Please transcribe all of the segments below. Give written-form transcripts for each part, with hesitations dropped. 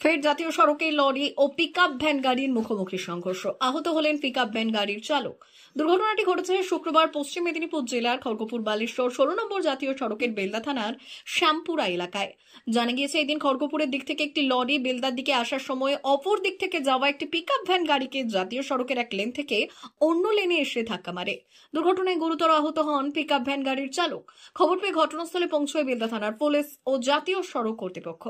ফের জাতীয় সড়কে লরি ও পিকআপ ভ্যান গাড়ির মুখোমুখি সংঘর্ষ। আহত হলেন পিকআপ ভ্যান গাড়ির চালক। দুর্ঘটনাটি ঘটেছে শুক্রবার পশ্চিম মেদিনীপুর জেলার খড়গপুর বালেশ্বর 16 নম্বর জাতীয় সড়কের বেলদা থানার শ্যামপুরা এলাকায়। জানা গিয়েছে, এদিন খড়গপুরের দিক থেকে একটি লরি বেলদার দিকে আসার সময় অপর দিক থেকে যাওয়া একটি পিকআপ ভ্যান গাড়িকে জাতীয় সড়কের এক লেন থেকে অন্য লেনে এসে ধাক্কা মারে। দুর্ঘটনায় গুরুতর আহত হন পিকআপ ভ্যান গাড়ির চালক। খবর পেয়ে ঘটনাস্থলে পৌঁছয় বেলদা থানার পুলিশ ও জাতীয় সড়ক কর্তৃপক্ষ।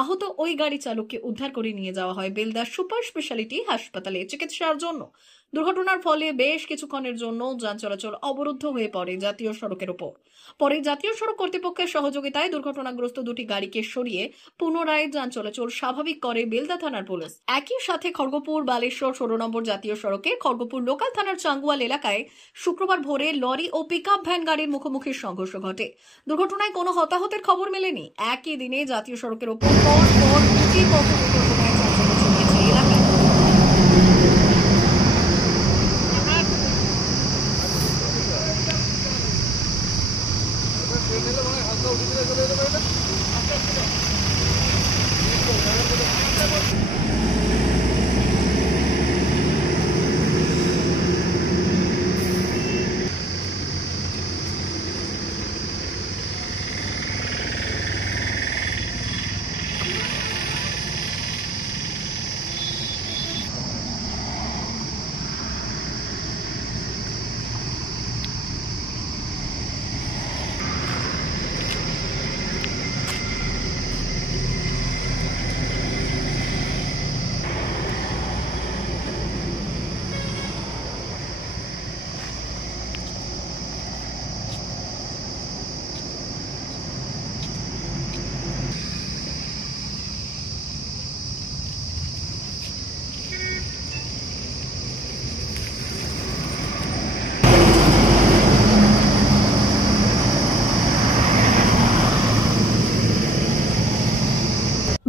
আহত ওই গাড়ি চালককে উদ্ধার করে নিয়ে যাওয়া হয় বেলদা সুপার স্পেশালিটি হাসপাতালে চিকিৎসার জন্য। দুর্ঘটনার ফলে বেশ কিছুক্ষণের জন্য যান চলাচল অবরুদ্ধ হয়ে পড়ে জাতীয় সড়কের উপর। পরে জাতীয় সড়ক কর্তৃপক্ষের সহযোগিতায় দুর্ঘটনাগ্রস্ত দুটি গাড়িকে সরিয়ে পুনরায় যান চলাচল স্বাভাবিক করে বেলদা থানার পুলিশ। একই সাথে খড়গপুর বালেশ্বর 16 নম্বর জাতীয় সড়কে খড়গপুর লোকাল থানার চাঙ্গুয়াল এলাকায় শুক্রবার ভোরে লরি ও পিকআপ ভ্যান গাড়ির মুখোমুখি সংঘর্ষ ঘটে। দুর্ঘটনায় কোনো হতাহতের খবর মেলেনি। একই দিনে জাতীয় সড়কের উপর পর দুটি পথ দুর্ঘটনায় চাঞ্চল্য ছড়িয়েছে এলাকায়।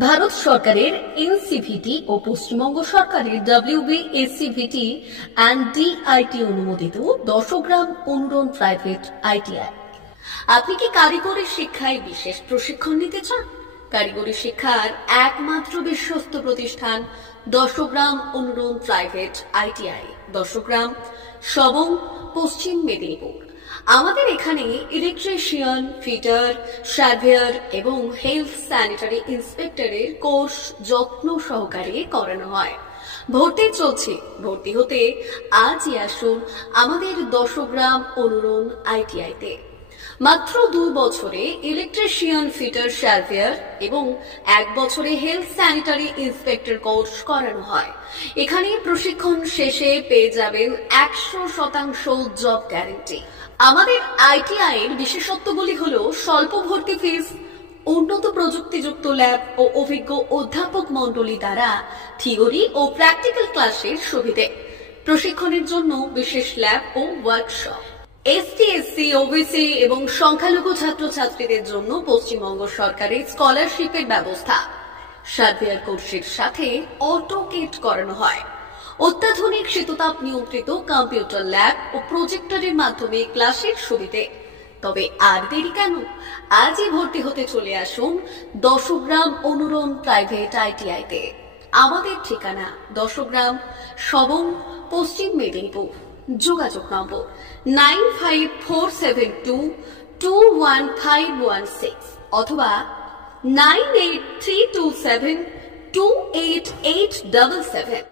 ভারত সরকারের এনসিভিটি ও পশ্চিমবঙ্গ সরকারের WBSCVT অ্যান্ড DIT অনুমোদিত 10 গ্রাম অনুরণ প্রাইভেট ITI। আপনি কি কারিগরি শিক্ষায় বিশেষ প্রশিক্ষণ নিতে চান? কারিগরি শিক্ষার একমাত্র বিশ্বস্ত প্রতিষ্ঠান 10 গ্রাম অনুরণ প্রাইভেট ITI, 10 গ্রাম, সবং, পশ্চিম মেদিনীপুর। আমাদের এখানে ইলেকট্রিশিয়ান, ফিটার, সার্ভেয়ার এবং হেলথ স্যানিটারি ইন্সপেক্টরের কোর্স যত্ন সহকারে করানো হয়। ভর্তি চলছে। ভর্তি হতে আজই আসুন আমাদের 10 গ্রাম অনুরণ ITI-তে। মাত্র 2 বছরে ইলেকট্রিশিয়ান, ফিটার, সার্ভেয়ার এবং 1 বছরে হেলথ স্যানিটারি ইন্সপেক্টর কোর্স করানো হয়। এখানে প্রশিক্ষণ শেষে পেয়ে যাবেন 100% জব গ্যারান্টি। আমাদের ITI এর বিশেষত্বগুলি হলো স্বল্প ভর্তি ফিস, উন্নত প্রযুক্তিযুক্ত ল্যাব ও অভিজ্ঞ অধ্যাপক মণ্ডলী দ্বারা থিওরি ও প্র্যাকটিক্যাল ক্লাসের সুবিধে, প্রশিক্ষণের জন্য বিশেষ ল্যাব ও ওয়ার্কশপ, ST, SC, OBC এবং সংখ্যালঘু ছাত্রছাত্রীদের জন্য পশ্চিমবঙ্গ সরকারের স্কলারশিপের ব্যবস্থা। সার্ভেয়ার কোর্সের সাথে অটোকেট করানো হয়। অত্যাধুনিক শীততাপ নিয়ন্ত্রিত কম্পিউটার ল্যাব ও প্রজেক্টরের মাধ্যমে ক্লাসের সুবিধে। তবে আর দেরি কেন? আজই ভর্তি হতে চলে আসুন 10 গ্রাম অনুরণ প্রাইভেট ITI-তে। আমাদের ঠিকানা 10 গ্রাম, সবং, পশ্চিম মেদিনীপুর। যোগাযোগ নম্বর 9547221516 অথবা 9832728877।